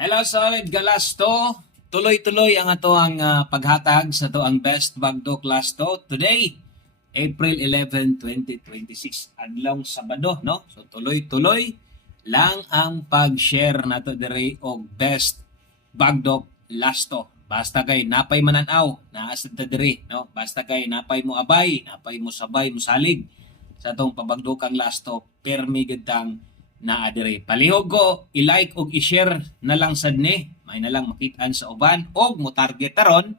Hello Solid Galasto. Tuloy-tuloy ang ato ang paghatag sa to ang best bagdo Klasto today, April 11, 2026, adlong Sabado, no? So tuloy-tuloy lang ang pag-share nato dire og best bagdo Lasto. Basta kay napay mananaw, naasad ta dire, no? Basta kay napay mo abay, napay mo sabay, mo salig sa tong pabagdokang Lasto, permi gid tang naa dire. Palihog ko i-like og i-share na lang sad ni, may na lang makitaan sa uban og mo target taron,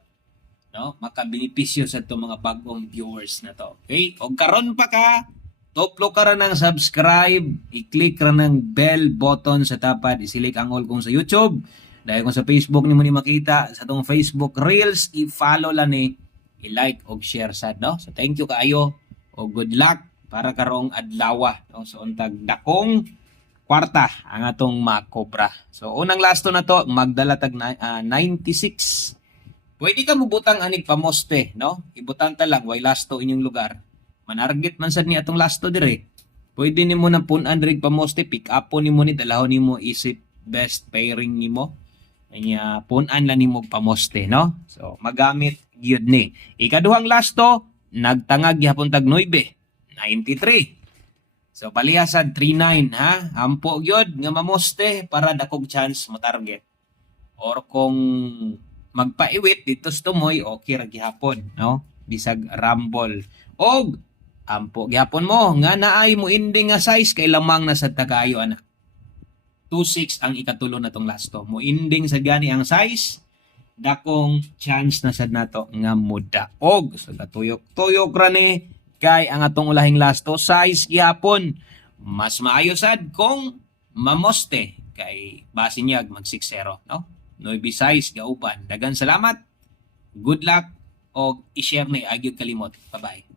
no, makabenepisyo sa itong mga bagong viewers na to. Okay? Og karon pa ka, tuplo ka ra ng subscribe, i-click ra ng bell button sa tapad, isilik ang all kung sa YouTube. Dahil kung sa Facebook ni mo ni makita, sa itong Facebook Reels, i-follow lang ni, i-like og share sad, no? So thank you kaayo o good luck para karong adlaw, no? So untag dakong kwarta ang atong makobra. So unang lasto na to, magdala tag 96. Pwede ka mubutang anig pamoste, no? Ibutang ta lang way lasto inyong lugar. Manarget man sad ni atong lasto dire. Pwede nimo nang punan rig pamoste, pick up ni mo ni dalahon nimo isip best pairing nimo. Anya punan lang nimo pamoste, no? So magamit gyud ni. Ikaduhang lasto, nagtangag gyapon tag 9, 93. So palihasad 39 ha. Ampo gyud nga mamoste para dakog chance mo target. Or kung magpaiwit dito sa tumoy, okay ra gihapon, no? Bisag rumble. Og ampo gihapon mo nga naay mo ending nga size kay lamang na sa tagayo ana. 26 ang ikatulo na tong lasto. Mo ending sa gani ang size, dakong chance na sad nato nga mudaog. So katuyok-tuyok ra ni kay ang atong ulahing lasto size gihapon. Mas maayo sad kung mamoste kay basinyag mag 6-0, no? 9 size gauban. Dagan salamat. Good luck og i-share ni agyud kalimot. Bye-bye.